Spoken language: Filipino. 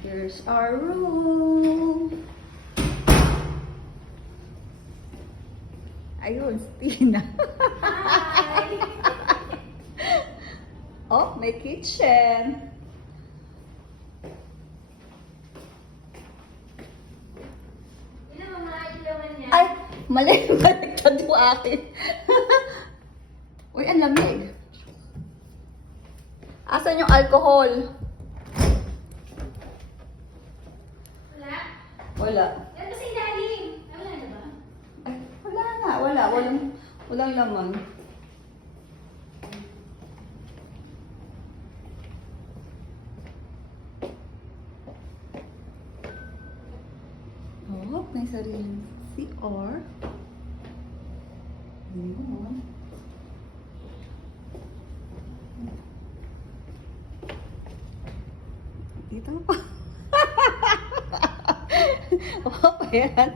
Here's our room. Ayun, Tina. Oh, may kitchen. Ay, mali. Baliktad yung akin. Uy, ang lamig. Asan yung alcohol? Wala? Wala. Yan ba sa ilalim? Wala na ba? Ay, wala nga. Walang laman. Oh, may sariling CR. Ayun. Dito pa. Oh, pa yan.